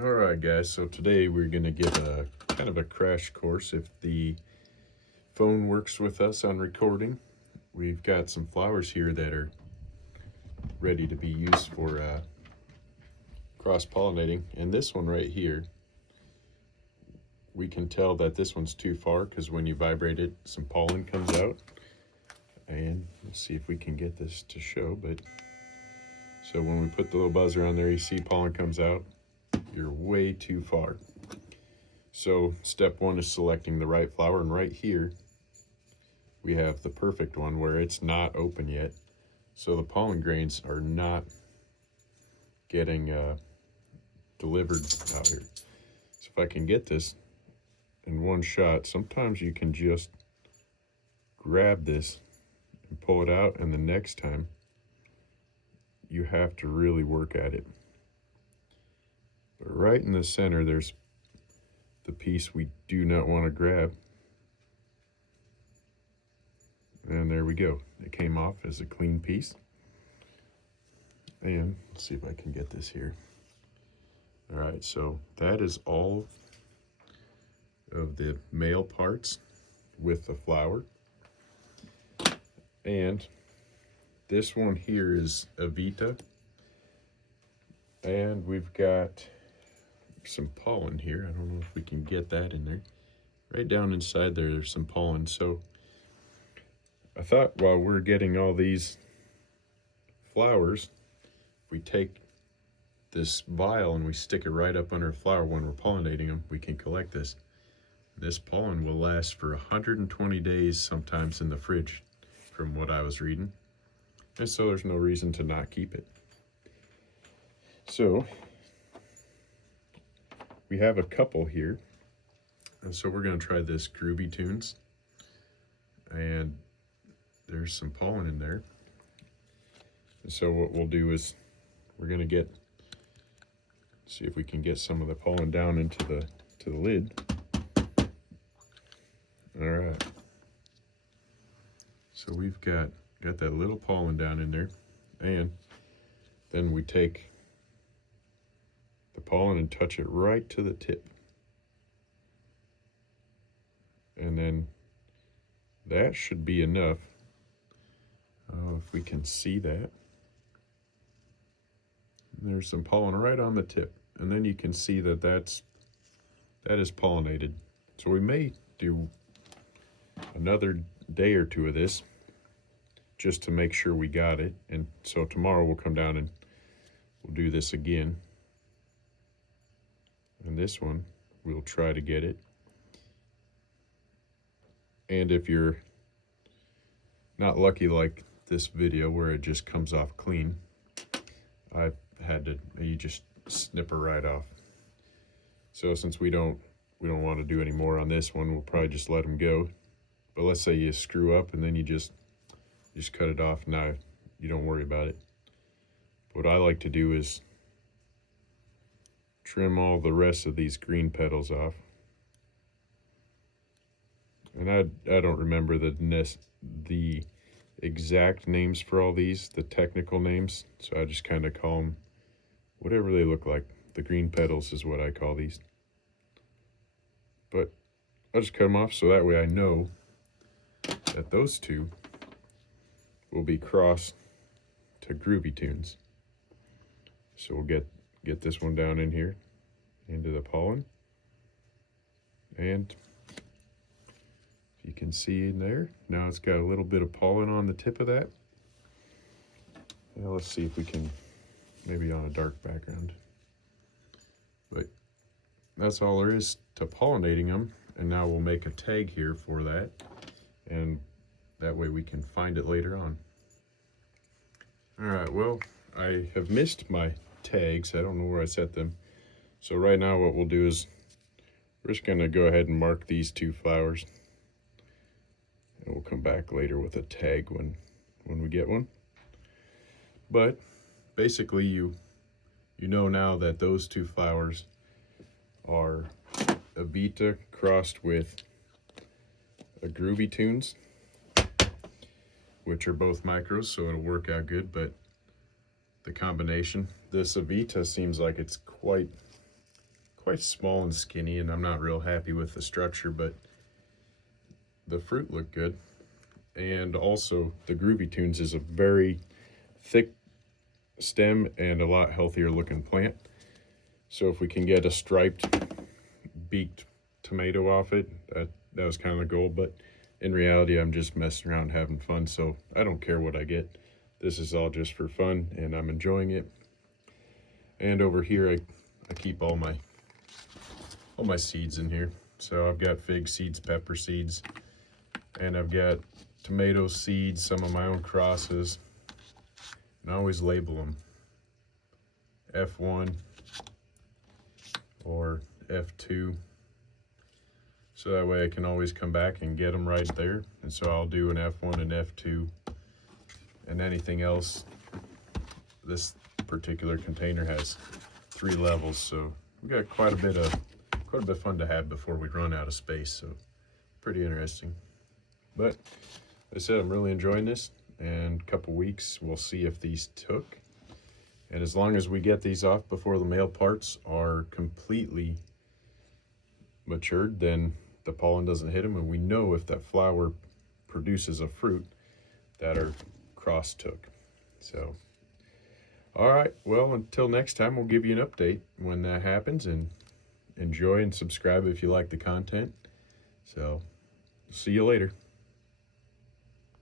Alright guys, so today we're going to give a kind of a crash course if the phone works with us on recording. We've got some flowers here that are ready to be used for cross-pollinating, and this one right here, we can tell that this one's too far because when you vibrate it, some pollen comes out. And let's see if we can get this to show, but so when we put the little buzzer on there, you see pollen comes out. You're way too far. So step one is selecting the right flower, and right here we have the perfect one where it's not open yet, so the pollen grains are not getting delivered out here. So if I can get this in one shot, sometimes you can just grab this and pull it out, and the next time you have to really work at it. But right in the center there's the piece we do not want to grab, and there we go. It came off as a clean piece. And let's see if I can get this here. All right, so that is all of the male parts with the flower. And this one here is a Vita, and we've got some pollen here. I don't know if we can get that in there. Right down inside there, there's some pollen. So I thought while we're getting all these flowers, if we take this vial and we stick it right up under a flower when we're pollinating them, we can collect this. This pollen will last for 120 days sometimes in the fridge, from what I was reading. And so there's no reason to not keep it. So we have a couple here, and so we're going to try this Groovy Tunes, and there's some pollen in there. And so what we'll do is we're going to see if we can get some of the pollen down into the lid. All right, so we've got that little pollen down in there, and then we take the pollen and touch it right to the tip, and then that should be enough. Oh, if we can see that. There's some pollen right on the tip, and then you can see that that is pollinated. So we may do another day or two of this just to make sure we got it, and so tomorrow we'll come down and we'll do this again. And this one we'll try to get it. And if you're not lucky like this video where it just comes off clean, I've had to, you just snip her right off. So since we don't want to do any more on this one, we'll probably just let them go. But let's say you screw up and then you just cut it off. Now you don't worry about it. What I like to do is trim all the rest of these green petals off. And I don't remember the exact names for all these, the technical names, so I just kind of call them whatever they look like. The green petals is what I call these. But I'll just cut them off so that way I know that those two will be crossed to Groovy Tunes. So we'll get this one down in here into the pollen, and you can see in there now it's got a little bit of pollen on the tip of that. Now let's see if we can, maybe on a dark background, but that's all there is to pollinating them. And now we'll make a tag here for that, and that way we can find it later on. All right, well, I have missed my tags. I don't know where I set them. So right now what we'll do is we're just gonna go ahead and mark these two flowers, and we'll come back later with a tag when we get one. But basically you know now that those two flowers are a Vita crossed with a Groovy Tunes, which are both micros, so it'll work out good. But the combination, this Avita seems like it's quite quite small and skinny, and I'm not real happy with the structure, but the fruit looked good. And also the Groovy Tunes is a very thick stem and a lot healthier looking plant. So if we can get a striped beaked tomato off it, that was kind of the goal. But in reality, I'm just messing around having fun, so I don't care what I get. This is all just for fun, and I'm enjoying it. And over here, I keep all my seeds in here. So I've got fig seeds, pepper seeds, and I've got tomato seeds, some of my own crosses, and I always label them F1 or F2, so that way I can always come back and get them right there. And so I'll do an F1 and F2, and anything else. This particular container has 3 levels, so we got quite a bit of fun to have before we run out of space. So pretty interesting. But I said, I'm really enjoying this, and a couple weeks we'll see if these took. And as long as we get these off before the male parts are completely matured, then the pollen doesn't hit them, and we know if that flower produces a fruit that our cross took. So, all right, well, until next time, we'll give you an update when that happens, and enjoy and subscribe if you like the content. So, see you later.